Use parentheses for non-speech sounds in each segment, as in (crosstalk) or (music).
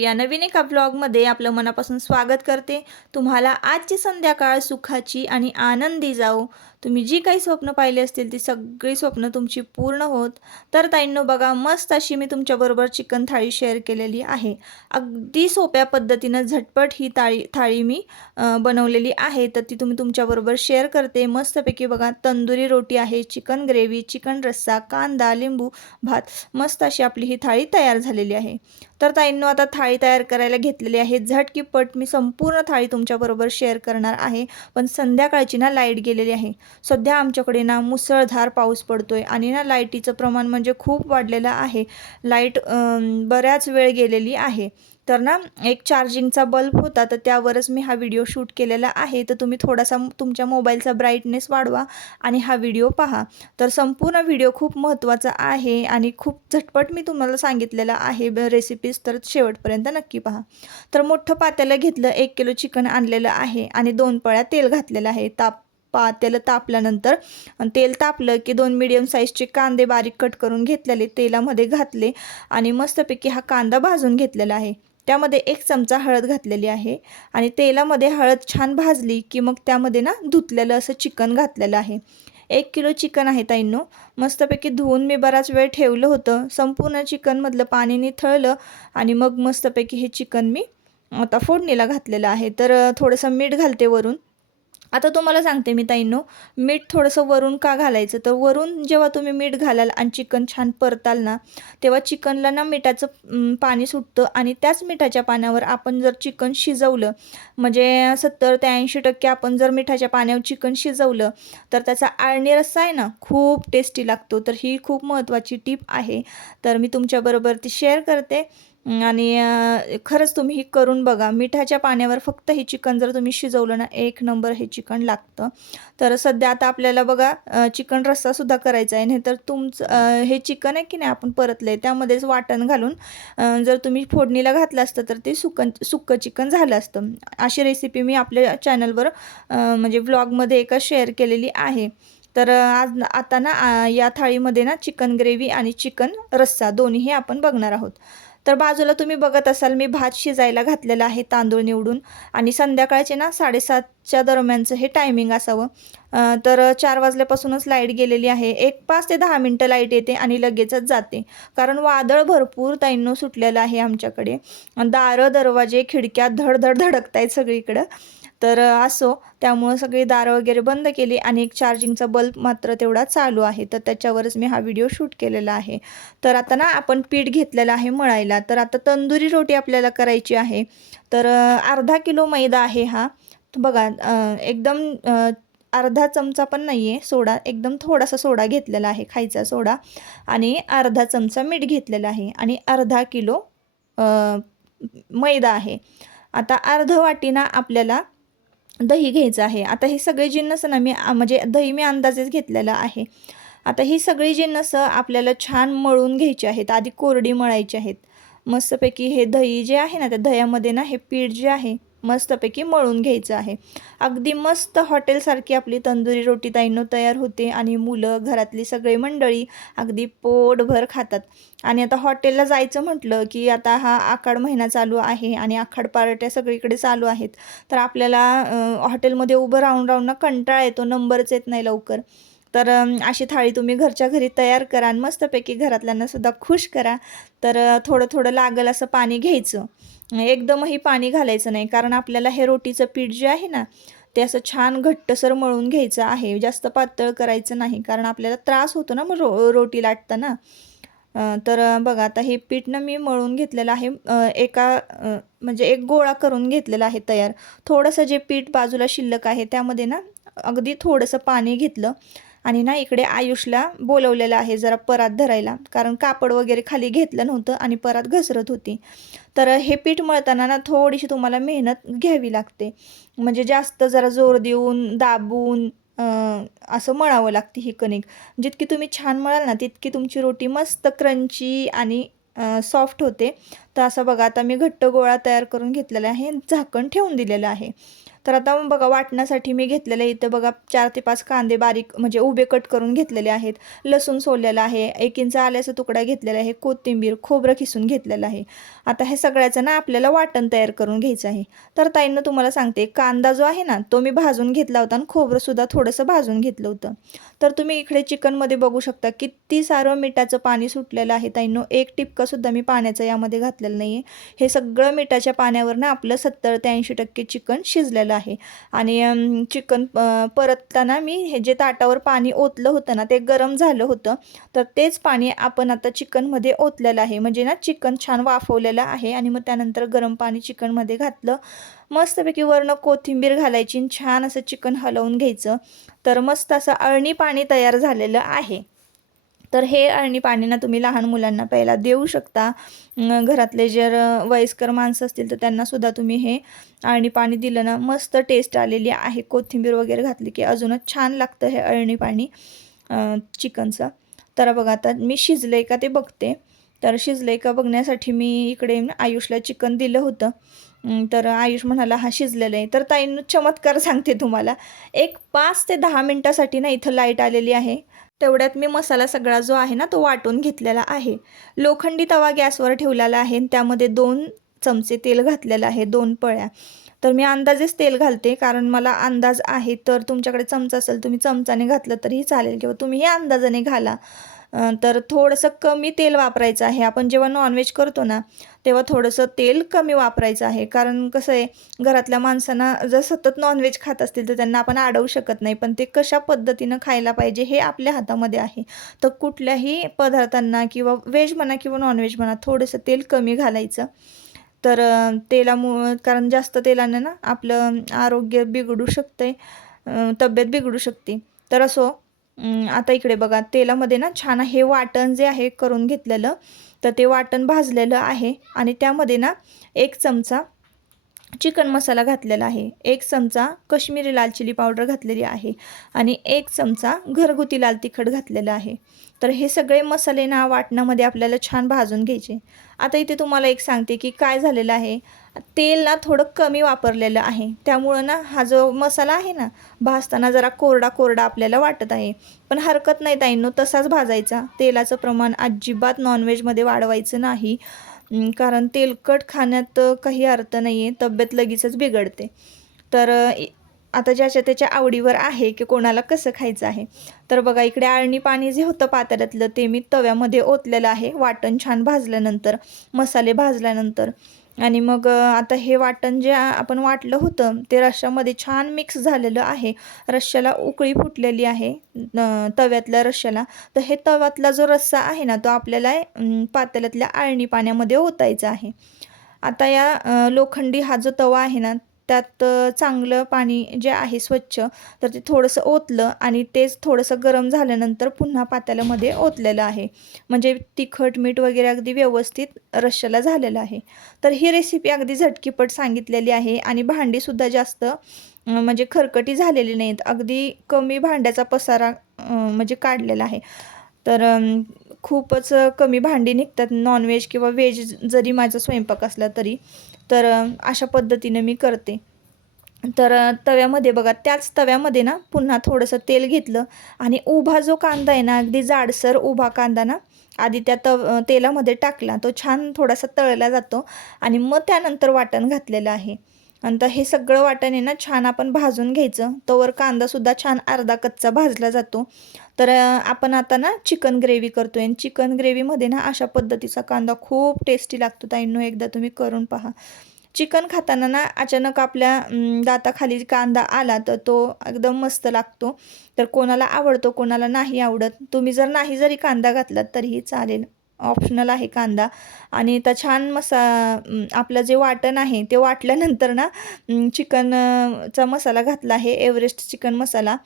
या नवीन एका ब्लॉगमध्ये आपलं मनापासून स्वागत करते. तुम्हाला आजची संध्याकाळ सुखाची आणि आनंदी जाओ तुम्ही जी काही स्वप्न पाहिली असतील ती सगळी स्वप्न तुमची पूर्ण होत. तर ताईंनो बघा मस्त अशी मी तुमच्याबरोबर चिकन थाळी शेअर केलेली आहे. अगदी सोप्या पद्धतीनं झटपट ही थाळी थाळी मी बनवलेली आहे. तर ती तुम्ही तुमच्याबरोबर शेअर करते. मस्तपैकी बघा तंदुरी रोटी आहे चिकन ग्रेव्ही चिकन रस्सा कांदा लिंबू भात. मस्त अशी आपली ही थाळी तयार झालेली आहे. तर ताईंनो आता थाळी तयार करायला घेतलेली आहे. झटकीपट मी संपूर्ण थाळी तुमच्याबरोबर शेअर करणार आहे. पण संध्याकाळची ना लाइट गेलेली आहे. सध्या आमच्याकडे ना मुसळधार पाऊस पडतो आहे आणि ना लाईटीचं प्रमाण म्हणजे खूप वाढलेलं आहे. लाइट बऱ्याच वेळ गेलेली आहे. तर ना एक चार्जिंगचा बल्ब होता तर त्यावरच मी हा व्हिडिओ शूट केलेला आहे. तर तुम्ही थोडासा तुमच्या मोबाईलचा ब्राईटनेस वाढवा आणि हा व्हिडिओ पहा. तर संपूर्ण व्हिडिओ खूप महत्त्वाचा आहे आणि खूप झटपट मी तुम्हाला सांगितलेला आहे. रेसिपीज तर शेवटपर्यंत नक्की पहा. तर मोठं पात्याला घेतलं एक किलो चिकन आणलेलं आहे आणि दोन पळ्या तेल घातलेलं आहे. ताप पात्याला तापल्यानंतर आणि तेल तापलं की दोन मिडियम साईजचे कांदे बारीक कट करून घेतलेले तेलामध्ये घातले आणि मस्तपैकी हा कांदा भाजून घेतलेला आहे. त्यामध्ये एक चमचा हळद घातलेली आहे आणि तेलामध्ये हळद छान भाजली की मग त्यामध्ये ना धुतलेलं असं चिकन घातलेलं आहे. एक किलो चिकन आहे ताईंनो. मस्तपैकी धुवून मी बराच वेळ ठेवलं होतं. संपूर्ण चिकनमधलं पाणी निथळलं आणि मग मस्तपैकी हे चिकन मी आता फोडणीला घातलेलं आहे. तर थोडंसं मीठ घालते वरून. आता तुम्हाला सांगते मी ताईंनो मीठ थोडंसं वरून का घालायचं? तर वरून जेव्हा तुम्ही मीठ घालाल आणि चिकन छान परताल ना तेव्हा चिकनला ना मिठाचं पाणी सुटतं आणि त्याच मिठाच्या पाण्यावर आपण जर चिकन शिजवलं म्हणजे सत्तर ते ऐंशी टक्के आपण जर मिठाच्या पाण्यावर चिकन शिजवलं तर त्याचा आळणी रस्सा आहे ना खूप टेस्टी लागतो. तर ही खूप महत्त्वाची टीप आहे. तर मी तुमच्याबरोबर ती शेअर करते. आणि खरंच तुम्ही ही करून बघा. मिठाच्या पाण्यावर फक्त हे चिकन जर तुम्ही शिजवलं ना एक नंबर हे चिकन लागतं. तर सध्या आता आपल्याला बघा चिकन रस्सासुद्धा करायचा आहे. नाही तर तुमचं हे चिकन आहे की नाही आपण परतलं आहे त्यामध्येच वाटण घालून जर तुम्ही फोडणीला घातलं असतं तर ते सुकन सुक्कं चिकन झालं असतं. अशी रेसिपी मी आपल्या चॅनलवर म्हणजे व्लॉगमध्ये एका शेअर केलेली आहे. तर आज आता ना या थाळीमध्ये ना चिकन ग्रेव्ही आणि चिकन रस्सा दोन्ही आपण बघणार आहोत. तर बाजूला तुम्ही बघत असाल मी भात शिजायला घातलेला आहे तांदूळ निवडून. आणि संध्याकाळचे ना साडेसातच्या दरम्यानचं हे टायमिंग असावं. तर चार वाजल्यापासूनच लाइट गेलेली आहे. एक पाच ते दहा मिनटं लाइट येते आणि लगेचच जाते. कारण वादळ भरपूर ताईंनो सुटलेलं आहे आमच्याकडे. दारं दरवाजे खिडक्या धडधड धडकत आहेत सगळीकडं. तर असो. त्यामुळं सगळी दारं वगैरे बंद केली आणि एक चार्जिंगचा बल्ब मात्र तेवढा चालू आहे. तर त्याच्यावरच मी हा व्हिडिओ शूट केलेला आहे. तर आता ना आपण पीठ घेतलेलं आहे मळायला. तर आता तंदुरी रोटी आपल्याला करायची आहे. तर अर्धा किलो मैदा आहे हा. बघा एकदम अर्धा चमचा पण नाही आहे सोडा. एकदम थोडासा सोडा घेतलेला आहे खायचा सोडा. आणि अर्धा चमचा मीठ घेतलेला आहे. आणि अर्धा किलो मैदा आहे. आता अर्ध वाटीना आपल्याला दही घ्यायचं आहे. आता हे सगळे जिन्नस ना मी म्हणजे दही मी अंदाजेच घेतलेलं आहे. आता ही सगळी जिन्नस आपल्याला छान मळून घ्यायची आहेत. आधी कोरडी मळायची आहेत. मस्तपैकी हे दही जे आहे ना त्या दह्यामध्ये ना हे पीठ जे आहे मस्तपैकी मळून घ्यायचं आहे. अगदी मस्त हॉटेलसारखी आपली तंदुरी रोटी ताईंनो तयार होते आणि मुलं घरातली सगळी मंडळी अगदी पोटभर खातात. आणि आता हॉटेलला जायचं म्हटलं की आता हा आखाड महिना चालू आहे आणि आखाड पार्ट्या सगळीकडे चालू आहेत. तर आपल्याला हॉटेलमध्ये उभं राहून राहून ना कंटाळा येतो नंबरच येत नाही लवकर. तर अशी थाळी तुम्ही घरच्या घरी तयार करा आणि मस्तपैकी घरातल्यांना सुद्धा खुश करा. तर थोडं थोडं लागल असं पाणी घ्यायचं. एकदमही पाणी घालायचं नाही कारण आपल्याला हे रोटीचं पीठ जे आहे ना ते असं छान घट्टसर मळून घ्यायचं आहे. जास्त पातळ करायचं नाही कारण आपल्याला त्रास होतो ना मग रो रोटी लाटताना. तर बघा आता हे पीठ ना मी मळून घेतलेलं आहे. एका म्हणजे एक गोळा करून घेतलेला आहे तयार. थोडंसं जे पीठ बाजूला शिल्लक आहे त्यामध्ये ना अगदी थोडंसं पाणी घेतलं. आणि ना इकडे आयुषला बोलवलेलं आहे जरा परात धरायला कारण कापड वगैरे खाली घेतलं नव्हतं आणि परात घसरत होती. तर हे पीठ मळताना ना थोडीशी तुम्हाला मेहनत घ्यावी लागते. म्हणजे जास्त जरा जोर देऊन दाबून असं मळावं लागते ही कणिक. जितकी तुम्ही छान मळाल ना तितकी तुमची रोटी मस्त क्रंची आणि सॉफ्ट होते. तर असं बघा आता मी घट्ट गोळा तयार करून घेतलेला आहे झाकण ठेवून दिलेलं आहे. तर आता बघा वाटण्यासाठी मी घेतलेलं आहे. इथं बघा चार ते पाच कांदे बारीक म्हणजे उभे कट करून घेतलेले आहेत. लसूण सोललेलं आहे एक इंच आल्याचा तुकडा घेतलेला आहे कोथिंबीर खोबरं खिसून घेतलेलं आहे. आता हे सगळ्याचं ना आपल्याला वाटण तयार करून घ्यायचं आहे. तर ताईंनं तुम्हाला सांगते कांदा जो आहे ना तो मी भाजून घेतला होता आणि खोबरंसुद्धा थोडंसं भाजून घेतलं होतं. तर तुम्ही इकडे चिकनमध्ये बघू शकता किती सारं मिठाचं पाणी सुटलेलं आहे ताईंनो. एक टिपकासुद्धा मी पाण्याचं यामध्ये घातलेलं नाही आहे हे सगळं मिठाच्या पाण्यावर ना आपलं सत्तर ते ऐंशी टक्के चिकन शिजलेलं आहे. आणि चिकन परतताना मी हे जे ताटावर पाणी ओतलं होतं ना ते गरम झालं होतं. तर तेच पाणी आपण आता चिकनमध्ये ओतलेलं आहे. म्हणजे ना चिकन छान वाफवलेलं आहे आणि मग त्यानंतर गरम पाणी चिकनमध्ये घातलं. मस्तपैकी वरनं कोथिंबीर घालायची आणि छान असं चिकन हलवून घ्यायचं. तर मस्त असं अळणी पाणी तयार झालेलं आहे. तर हे अळणी पाणी ना तुम्ही लहान मुलांना पहिला देऊ शकता. घरातले जर वयस्कर माणसं असतील तर त्यांनासुद्धा तुम्ही हे अळणी पाणी दिलं ना मस्त टेस्ट आलेली आहे. कोथिंबीर वगैरे घातली की अजूनच छान लागतं हे अळणी पाणी चिकनचं. तर बघा आता मी शिजलं आहे का ते बघते. तर शिजलं आहे का बघण्यासाठी मी इकडे आयुषला चिकन दिलं होतं. तर आयुष म्हणाला हा शिजलेला आहे. तर ताईनं चमत्कार सांगते तुम्हाला. एक पाच ते दहा मिनटासाठी ना इथं लाइट आलेली आहे. तेवढ्यात मी मसाला सगळा जो आहे ना तो वाटून घेतलेला आहे. लोखंडी तवा गॅसवर ठेवलेला आहे त्यामध्ये दोन चमचे तेल घातलेलं आहे दोन पळ्या. तर मी अंदाजेच तेल घालते कारण मला अंदाज आहे. तर तुमच्याकडे चमचा असेल तुम्ही चमचाने घातलं तरीही चालेल किंवा तुम्ही हे अंदाजाने घाला. तर थोडंसं कमी तेल वापरायचं आहे. आपण जेव्हा नॉनव्हेज करतो ना तेव्हा थोडंसं तेल कमी वापरायचं आहे. कारण कसं आहे घरातल्या माणसांना जर सतत नॉनव्हेज खात असतील तर त्यांना आपण अडवू शकत नाही. पण ते कशा पद्धतीनं खायला पाहिजे हे आपल्या हातामध्ये आहे. तर कुठल्याही पदार्थांना किंवा व्हेज म्हणा किंवा नॉनव्हेज म्हणा थोडंसं तेल कमी घालायचं. तर तेलामुळं कारण जास्त तेलानं ना आपलं आरोग्य बिघडू शकते तब्येत बिघडू शकते. तर असो आता इकडे बघा तेलामध्ये ना छान हे वाटण जे आहे करून घेतलेलं. तर ते वाटण भाजलेलं आहे आणि त्यामध्ये ना एक चमचा चिकन मसाला घातलेला आहे. एक चमचा कश्मीरी लाल चिली पावडर घातलेली आहे आणि एक चमचा घरगुती लाल तिखट घातलेलं आहे. तर हे सगळे मसाले ना वाटणामध्ये आपल्याला छान भाजून घ्यायचे. आता इथे तुम्हाला एक सांगते की काय झालेलं आहे. तेल ना थोडं कमी वापरलेलं आहे. त्यामुळं ना हा जो मसाला आहे ना भाजताना जरा कोरडा कोरडा आपल्याला वाटत आहे. पण हरकत नाही ताईंनो तसाच भाजायचा. तेलाचं प्रमाण अजिबात नॉनव्हेजमध्ये वाढवायचं नाही. कारण तेलकट खाण्यात काही अर्थ नाही आहे तब्येत लगेचच बिघडते. तर आता ज्याच्या त्याच्या आवडीवर आहे की कोणाला कसं खायचं आहे. तर बघा इकडे आळणी पाणी जे होतं पातळ्यातलं ते मी तव्यामध्ये ओतलेलं आहे. वाटण छान भाजल्यानंतर मसाले भाजल्यानंतर. आणि मग आता हे वाटण जे आपण वाटलं होतं ते रश्श्यामध्ये छान मिक्स झालेलं आहे. रश्श्याला उकळी फुटलेली आहे तव्यातल्या रश्श्याला. तर हे तव्यातला जो रस्सा आहे ना तो आपल्याला पातेल्यातल्या आळणी पाण्यामध्ये ओतायचा आहे. आता या लोखंडी हा जो तवा आहे ना त्यात चांगलं पाणी जे आहे स्वच्छ तर ते थोडंसं ओतलं आणि तेच थोडंसं गरम झाल्यानंतर पुन्हा पात्याल्यामध्ये ओतलेलं आहे. म्हणजे तिखट मीठ वगैरे अगदी व्यवस्थित रश्श्याला झालेलं आहे. तर ही रेसिपी अगदी झटकीपट सांगितलेली आहे आणि भांडीसुद्धा जास्त म्हणजे खरकटी झालेली नाहीत. अगदी कमी भांड्याचा पसारा म्हणजे काढलेला आहे. तर खूपच कमी भांडी निघतात. नॉनव्हेज किंवा व्हेज जरी माझा स्वयंपाक असला तरी. तर अशा पद्धतीने मी करते. तर तव्यामध्ये बघा त्याच तव्यामध्ये ना पुन्हा थोडंसं तेल घेतलं आणि उभा जो कांदा आहे ना अगदी जाडसर उभा कांदा ना आधी त्या तव तेलामध्ये टाकला. तो छान थोडासा तळला जातो आणि मग त्यानंतर वाटण घातलेलं आहे. नंतर हे सगळं वाटण आहे ना छान आपण भाजून घ्यायचं. तोवर कांदासुद्धा छान अर्धा कच्चा भाजला जातो. तर आपण आता ना चिकन ग्रेव्ही करतो आहे चिकन ग्रेव्हीमध्ये ना अशा पद्धतीचा कांदा खूप टेस्टी लागतो ताईंनो एकदा तुम्ही करून पहा. चिकन खाताना ना अचानक आपल्या दाताखाली कांदा आला तर तो एकदम मस्त लागतो. तर कोणाला आवडतो कोणाला नाही आवडत. तुम्ही जर नाही जरी कांदा घातलात तरीही चालेल. ऑप्शनल आहे कांदा. आणि तर छान मसा आपलं जे वाटण आहे ते वाटल्यानंतर ना चिकनचा मसाला घातला आहे एव्हरेस्ट चिकन मसाला.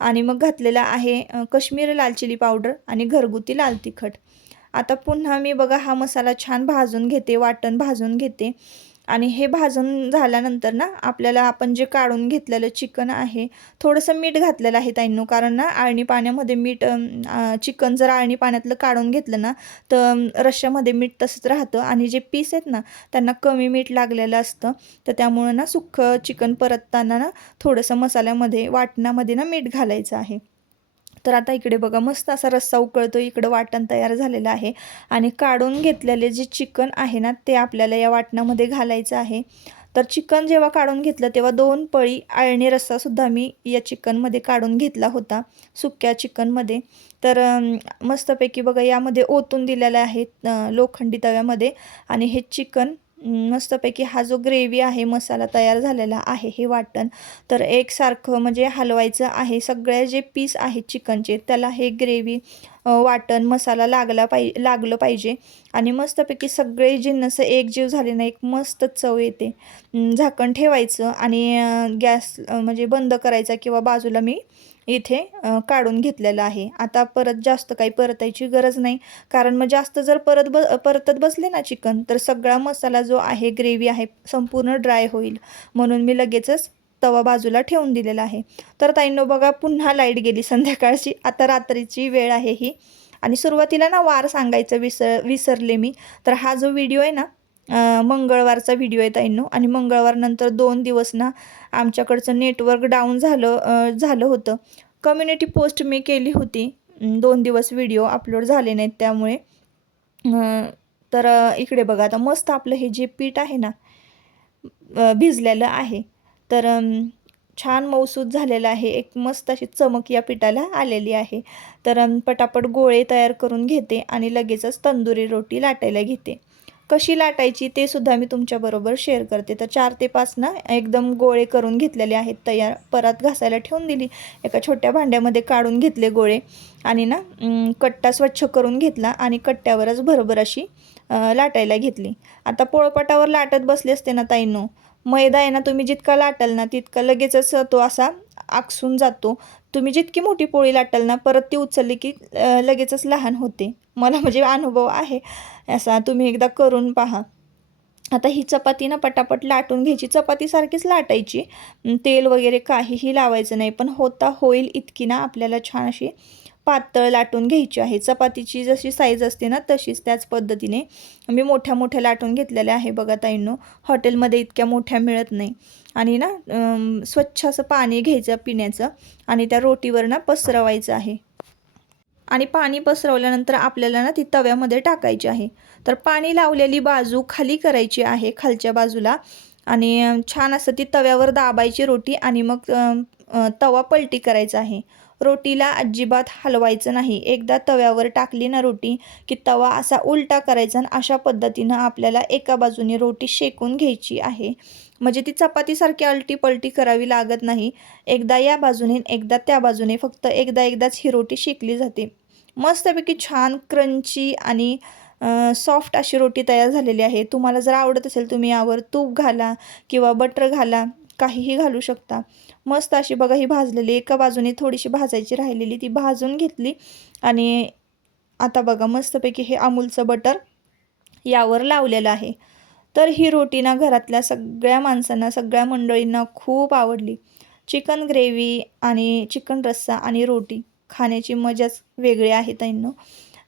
आणि मग घातलेला आहे कश्मीर लाल चिली पावडर आणि घरगुती लाल तिखट. आता पुन्हा मी बघा हा मसाला छान भाजून घेते वाटण भाजून घेते. आणि हे भाजून झाल्यानंतर ना आपल्याला आपण जे काढून घेतलेलं चिकन आहे थोडंसं मीठ घातलेलं आहे ताईंनो. कारण ना आळणी पाण्यामध्ये मीठ चिकन जर आळणी पाण्यातलं काढून घेतलं ना तर रश्श्यामध्ये मीठ तसंच राहतं. आणि जे पीस आहेत ना त्यांना कमी मीठ लागलेलं असतं. तर त्यामुळं ना सुक्खं चिकन परतताना ना थोडंसं मसाल्यामध्ये वाटणामध्ये ना मीठ घालायचं आहे. तर आता इकडे बघा मस्त असा रस्सा उकळतो. इकडं वाटण तयार झालेलं आहे. आणि काढून घेतलेले जे चिकन आहे ना ते आपल्याला या वाटणामध्ये घालायचं आहे. तर चिकन जेव्हा काढून घेतलं तेव्हा दोन पळी आळणी रस्सासुद्धा मी या चिकनमध्ये काढून घेतला होता सुक्या चिकनमध्ये. तर मस्तपैकी बघा यामध्ये ओतून दिलेलं आहे लोखंडी तव्यामध्ये. आणि हे चिकन मस्तपैकी हा जो ग्रेव्ही आहे मसाला तयार झालेला आहे हे वाटण. तर एकसारखं म्हणजे हलवायचं आहे. सगळ्या जे पीस आहेत चिकनचे त्याला हे ग्रेव्ही वाटण मसाला लागला पाहि लागलं पाहिजे. आणि मस्तपैकी सगळे जिन्नस एकजीव झाले ना एक मस्त चव येते. झाकण ठेवायचं आणि गॅस म्हणजे बंद करायचा किंवा बाजूला मी इथे काढून घेतलेलं आहे. आता परत जास्त काही परतायची गरज नाही. कारण मग जास्त जर परत ब परतत बसले ना चिकन तर सगळा मसाला जो आहे ग्रेव्ही आहे संपूर्ण ड्राय होईल. म्हणून मी लगेचच तवा बाजूला ठेवून दिलेला आहे. तर ताईंनो बघा पुन्हा लाइट गेली संध्याकाळची. आता रात्रीची वेळ आहे ही. आणि सुरुवातीला ना वार सांगायचं विसर विसरले मी. तर हा जो व्हिडिओ आहे ना मंगळवारचा व्हिडिओ आहे ताईंनो. आणि मंगळवारनंतर दोन दिवस ना आमच्याकडचं नेटवर्क डाऊन झालं झालं होतं. कम्युनिटी पोस्ट मी केली होती. दोन दिवस व्हिडिओ अपलोड झाले नाहीत त्यामुळे. तर इकडे बघा आता मस्त आपलं हे जे पीठ आहे ना भिजलेलं आहे. तर छान मौसूद झालेलं आहे. एक मस्त अशी चमक या पिठाला आलेली आहे. तर पटापट गोळे तयार करून घेते आणि लगेचच तंदुरी रोटी लाटायला घेते. कशी लाटायची ते सुद्धा मी तुमच्याबरोबर शेअर करते. तर चार ते पाच ना एकदम गोळे करून घेतलेले आहेत तयार परत घासायला ठेवून दिली. एका छोट्या भांड्यामध्ये काढून घेतले गोळे आणि ना कट्टा स्वच्छ करून घेतला आणि कट्ट्यावरच भरभर अशी लाटायला घेतली. आता पोळपाटावर लाटत बसले असते ना ताईंनो मैदा आहे ना तुम्ही जितका लाटाल ना तितका लगेचच तो असा आकसून जातो. तुम्ही जितकी मोठी पोळी लाटाल ना परत ती उचलली की लगेचच लहान होते. मला म्हणजे अनुभव आहे. असा तुम्ही एकदा करून पहा. आता ही चपाती ना पटापट लाटून घ्यायची. चपातीसारखीच लाटायची. तेल वगैरे काहीही लावायचं नाही. पण होता होईल इतकी ना आपल्याला छान अशी पातळ लाटून घ्यायची आहे. चपातीची जशी साईज असते ना तशीच त्याच पद्धतीने मी मोठ्या मोठ्या लाटून घेतलेल्या आहे बघा ताईंनो. हॉटेलमध्ये इतक्या मोठ्या मिळत नाही. आणि ना स्वच्छ असं पाणी घ्यायचं पिण्याचं आणि त्या रोटीवर ना पसरवायचं आहे. आणि पाणी पसरवल्यानंतर आपल्याला ना ती तव्यामध्ये टाकायची आहे. तर पाणी लावलेली बाजू खाली करायची आहे खालच्या बाजूला. आणि छान असं ती तव्यावर दाबायची रोटी आणि मग तवा पलटी करायचा आहे. रोटीला अजिबात हलवायचं नाही. एकदा तव्यावर टाकली ना रोटी की तवा असा उलटा करायचा आणि अशा पद्धतीनं आपल्याला एका बाजूने रोटी शेकून घ्यायची आहे. म्हणजे ती चपातीसारखी अलटी पलटी करावी लागत नाही. एकदा या बाजूने एकदा त्या बाजूने फक्त एकदा एकदाच ही रोटी शेकली जाते. मस्तपैकी छान क्रंची आणि सॉफ्ट अशी रोटी तयार झालेली आहे. तुम्हाला जर आवडत असेल तुम्ही यावर तूप घाला किंवा बटर घाला काहीही घालू शकता. मस्त अशी बघा ही भाजलेली एका बाजूने थोडीशी भाजायची राहिलेली ती भाजून घेतली. आणि आता बघा मस्तपैकी हे अमूलचं बटर यावर लावलेलं आहे. तर ही रोटी ना घरातल्या सगळ्या माणसांना सगळ्या मंडळींना खूप आवडली. चिकन ग्रेव्ही आणि चिकन रस्सा आणि रोटी खाण्याची मजाच वेगळी आहे त्यांना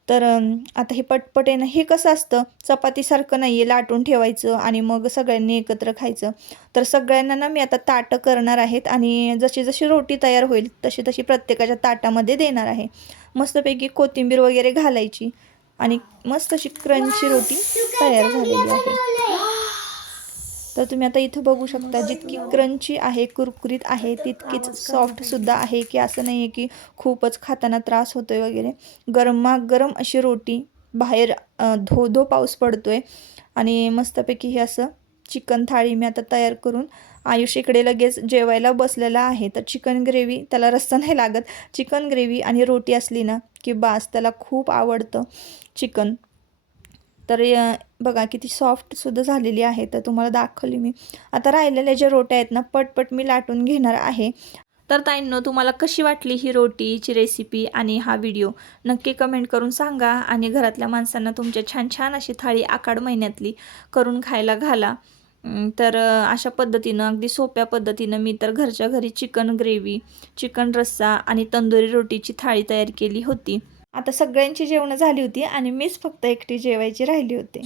तर आता हे पटपट ना हे कसं असतं? चपातीसारखं नाही आहे लाटून ठेवायचं आणि मग सगळ्यांनी एकत्र खायचं. तर सगळ्यांना ना मी आता ताटं करणार आहेत आणि जशी जशी रोटी तयार होईल तशी तशी प्रत्येकाच्या ताटामध्ये देणार आहे. मस्तपैकी कोथिंबीर वगैरे घालायची आणि मस्त अशी क्रंची रोटी तयार झालेली आहे. तर तुम्ही आता इथं बघू शकता जितकी क्रंची आहे कुरकुरीत आहे तितकीच सॉफ्टसुद्धा आहे की असं नाही आहे की खूपच खाताना त्रास होतो आहे वगैरे. गरमागरम अशी रोटी बाहेर धो धो पाऊस पडतो आहे आणि मस्तपैकी हे असं चिकन थाळी मी आता तयार करून आयुष इकडे लगेच जेवायला बसलेला आहे. तर चिकन ग्रेव्ही त्याला रस्सा नाही लागत. चिकन ग्रेव्ही आणि रोटी असली ना की बास त्याला खूप आवडतं चिकन. तर बघा किती सॉफ्टसुद्धा झालेली आहे. तर तुम्हाला दाखवली मी. आता राहिलेल्या ज्या रोट्या आहेत ना पटपट मी लाटून घेणार आहे. तर ताईंनो तुम्हाला कशी वाटली ही रोटीची रेसिपी आणि हा व्हिडिओ नक्की कमेंट करून सांगा आणि घरातल्या माणसांना तुमच्या छान छान अशी थाळी आकाड महिन्यातली करून खायला घाला. तर अशा पद्धतीनं अगदी सोप्या पद्धतीनं मी तर घरच्या घरी चिकन ग्रेव्ही चिकन रस्सा आणि तंदुरी रोटीची थाळी तयार केली होती. आता सगळ्यांची जेवणं झाली होती आणि मीच फक्त एकटी जेवायची राहिली होती.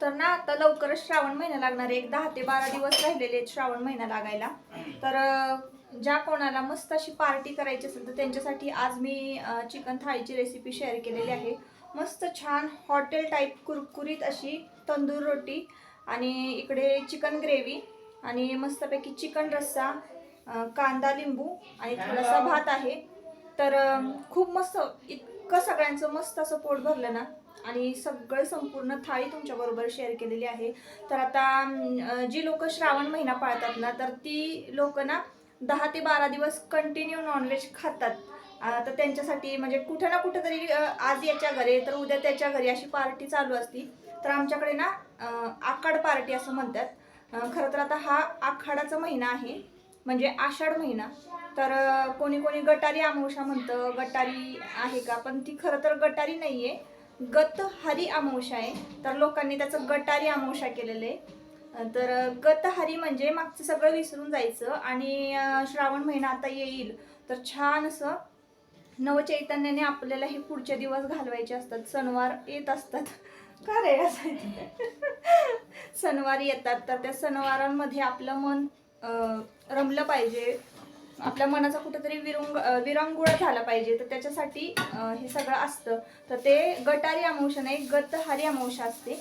तर ना आता लवकरच श्रावण महिना लागणार आहे. एक दहा ते बारा दिवस राहिलेले आहेत श्रावण महिना लागायला. तर ज्या कोणाला मस्त अशी पार्टी करायची असेल तर त्यांच्यासाठी आज मी चिकन थाळीची रेसिपी शेअर केलेली आहे. मस्त छान हॉटेल टाईप कुरकुरीत अशी तंदूर रोटी आणि इकडे चिकन ग्रेव्ही आणि मस्तपैकी चिकन रस्सा कांदा लिंबू आणि थोडासा भात आहे. तर खूप मस्त इतकं सगळ्यांचं मस्त असं पोट भरलं ना. आणि सगळं संपूर्ण थाळी तुमच्याबरोबर शेअर केलेली आहे. तर आता जी लोक श्रावण महिना पाळतात ना तर ती लोक ना दहा ते बारा दिवस कंटिन्यू नॉनव्हेज खातात. तर त्यांच्यासाठी म्हणजे कुठं ना कुठं तरी आज याच्या घरी तर उद्या त्याच्या घरी अशी पार्टी चालू असती. तर आमच्याकडे ना आखाड पार्टी असं म्हणतात. खरं तर आता हा आखाडाचा महिना आहे. म्हणजे आषाढ महिना. तर कोणी कोणी गटारी अमावस्या म्हणतं गटारी आहे का? पण ती खरं तर गटारी नाही आहे गत हरी अमावस्या आहे. तर लोकांनी त्याचं गटारी अमावस्या केलेलं आहे. तर गतहारी गत हरी म्हणजे मागचं सगळं विसरून जायचं आणि श्रावण महिना आता येईल. तर छान असं नवचैतन्याने आपल्याला हे पुढचे दिवस घालवायचे असतात. सणवार येत असतात. का रे असं? (laughs) सणवार येतात. तर त्या सणवारांमध्ये आपलं मन रमलं पाहिजे. आपल्या मनाचा कुठेतरी विरंग विरंगुळा झाला पाहिजे. तर त्याच्यासाठी हे सगळं असतं. तर ते गटारी अमावस्या नाही गतहारी अमावस्या असते.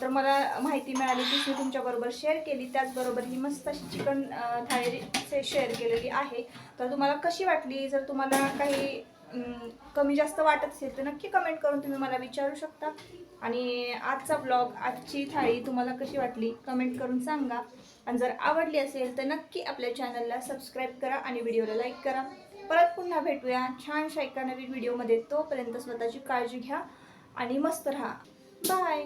तर मला माहिती मिळाली की मी तुमच्याबरोबर शेअर केली. त्याचबरोबर ही मस्त अशी चिकन थाळी शेअर केलेली आहे. तर तुम्हाला कशी वाटली? जर तुम्हाला काही कमी जास्त वाटत असेल तर नक्की कमेंट करून तुम्ही मला विचारू शकता. आणि आजचा ब्लॉग आजची थाळी तुम्हाला कशी वाटली? कमेंट करून सांगा. आणि जर आवडली असेल तर नक्की आपल्या चॅनलला सबस्क्राईब करा आणि व्हिडिओला लाईक करा. परत पुन्हा भेटूया. छानशा एका नवीन व्हिडिओमध्ये तोपर्यंत स्वतःची काळजी घ्या आणि मस्त राहा. बाय